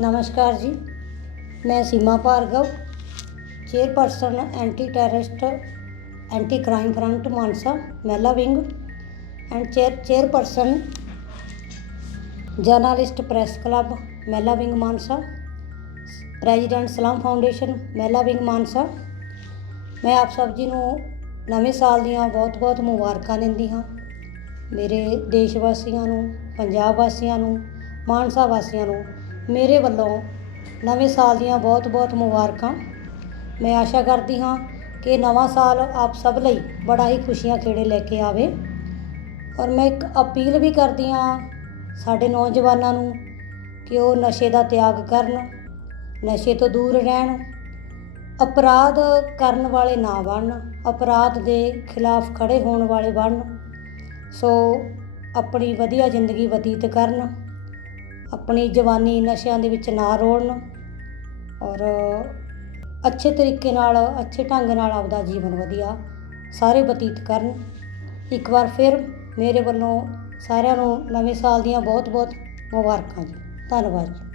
ਨਮਸਕਾਰ ਜੀ। ਮੈਂ Seema Bhargav, chairperson anti terrorist anti crime front Mansa, ਮਹਿਲਾ wing, and chair, chairperson journalist press club, ਮਹਿਲਾ wing Mansa, president Salam foundation, ਮਹਿਲਾ wing Mansa. ਮੈਂ ਆਪ ਸਭ ਜੀ ਨੂੰ ਨਵੇਂ ਸਾਲ ਦੀਆਂ ਬਹੁਤ-ਬਹੁਤ ਮੁਬਾਰਕਾਂ ਦਿੰਦੀ ਹਾਂ। ਮੇਰੇ ਦੇਸ਼ ਵਾਸੀਆਂ ਨੂੰ, ਪੰਜਾਬ ਵਾਸੀਆਂ ਨੂੰ, ਮਾਨਸਾ ਵਾਸੀਆਂ ਨੂੰ ਮੇਰੇ ਵੱਲੋਂ ਨਵੇਂ ਸਾਲ ਦੀਆਂ ਬਹੁਤ-ਬਹੁਤ ਮੁਬਾਰਕਾਂ। ਮੈਂ ਆਸ਼ਾ ਕਰਦੀ ਹਾਂ ਕਿ ਨਵਾਂ ਸਾਲ ਆਪ ਸਭ ਲਈ ਬੜਾ ਹੀ ਖੁਸ਼ੀਆਂ ਖੇੜੇ ਲੈ ਕੇ ਆਵੇ। ਔਰ ਮੈਂ ਇੱਕ ਅਪੀਲ ਵੀ ਕਰਦੀ ਹਾਂ ਸਾਡੇ ਨੌਜਵਾਨਾਂ ਨੂੰ ਕਿ ਉਹ ਨਸ਼ੇ ਦਾ ਤਿਆਗ ਕਰਨ, ਨਸ਼ੇ ਤੋਂ ਦੂਰ ਰਹਿਣ, ਅਪਰਾਧ ਕਰਨ ਵਾਲੇ ਨਾ ਬਣਨ, ਅਪਰਾਧ ਦੇ ਖਿਲਾਫ ਖੜੇ ਹੋਣ ਵਾਲੇ ਬਣਨ, ਸੋ ਆਪਣੀ ਵਧੀਆ ਜ਼ਿੰਦਗੀ ਬਤੀਤ ਕਰਨ। ਆਪਣੀ ਜਵਾਨੀ ਨਸ਼ਿਆਂ ਦੇ ਵਿੱਚ ਨਾ ਰੋਲਣ ਔਰ ਅੱਛੇ ਤਰੀਕੇ ਨਾਲ, ਅੱਛੇ ਢੰਗ ਨਾਲ ਆਪਦਾ ਜੀਵਨ ਵਧੀਆ ਸਾਰੇ ਬਤੀਤ ਕਰਨ। ਇੱਕ ਵਾਰ ਫਿਰ ਮੇਰੇ ਵੱਲੋਂ ਸਾਰਿਆਂ ਨੂੰ ਨਵੇਂ ਸਾਲ ਦੀਆਂ ਬਹੁਤ ਬਹੁਤ ਮੁਬਾਰਕਾਂ ਜੀ। ਧੰਨਵਾਦ ਜੀ।